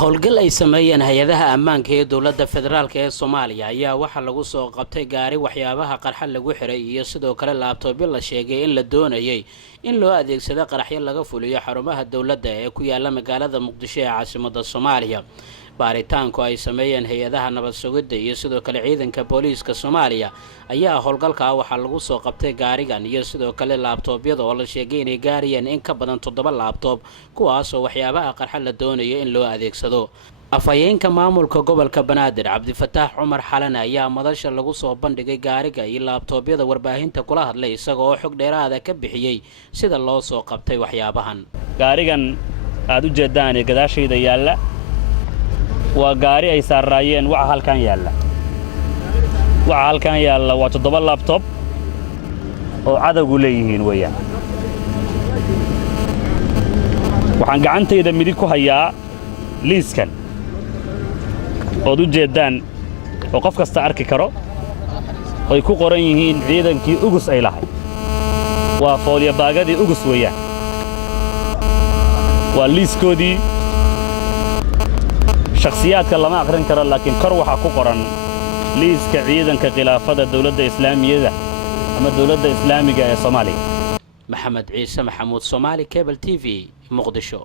howlgal ay sameeyeen hay'adaha ammaanka ee dowladda federaalka ee Soomaaliya ayaa waxa lagu soo qabtay gaari waxyaabaha qarxa lagu xiray iyo sidoo kale laptop la sheegay in la doonayay in loo adeegsado qaraxyo laga fuliyo xarumaha dowladda ee ku yaala magaalada Muqdisho ee caasimadda Soomaaliya. baaritaanku ay sameeyeen hay'adaha nabad sugidda iyo sidoo kale ciidanka booliiska Soomaaliya ayaa howlgalka waxa lagu soo qabtay gaarigan iyo sidoo kale laptopyada oo la sheegay inay gaariyeen in ka badan 7 laptop kuwaas oo waxyaabaha qarxa la doonayo in loo adeegsado. afhayeenka maamulka gobolka Banaadir Cabdifataax Cumar Xalan ayaa madasha lagu soo bandhigay gaariga iyo laptopyada warbaahinta kula hadlay isagoo xog dheeraad ah ka bixiyay sida loo soo qabtay waxyaabahan. gaarigan aad u jeedaan ee gadaashayda yaala waa gaari ay saarayeen waxa halkan yaala waa 7 laptop oo cadawgu leeyihiin weeyaan. waxaan gacantayda midig ku hayaa liiskan oo u jeedaan oo qof kasta arki karo ay ku qoran yihiin ciidankii ugus ay lahayd. waa fooliya baagadii ugus weeyaan. waa liiskoodii shakhsiyaadka lama aqrin karo laakiin kor waxa ku qoran liiska ciidanka khilaafada dawladda islaamiyada ama dawladda islaamiga ee Soomaaliya. maxamed ciise maxamuud Somali Cable TV Muqdisho.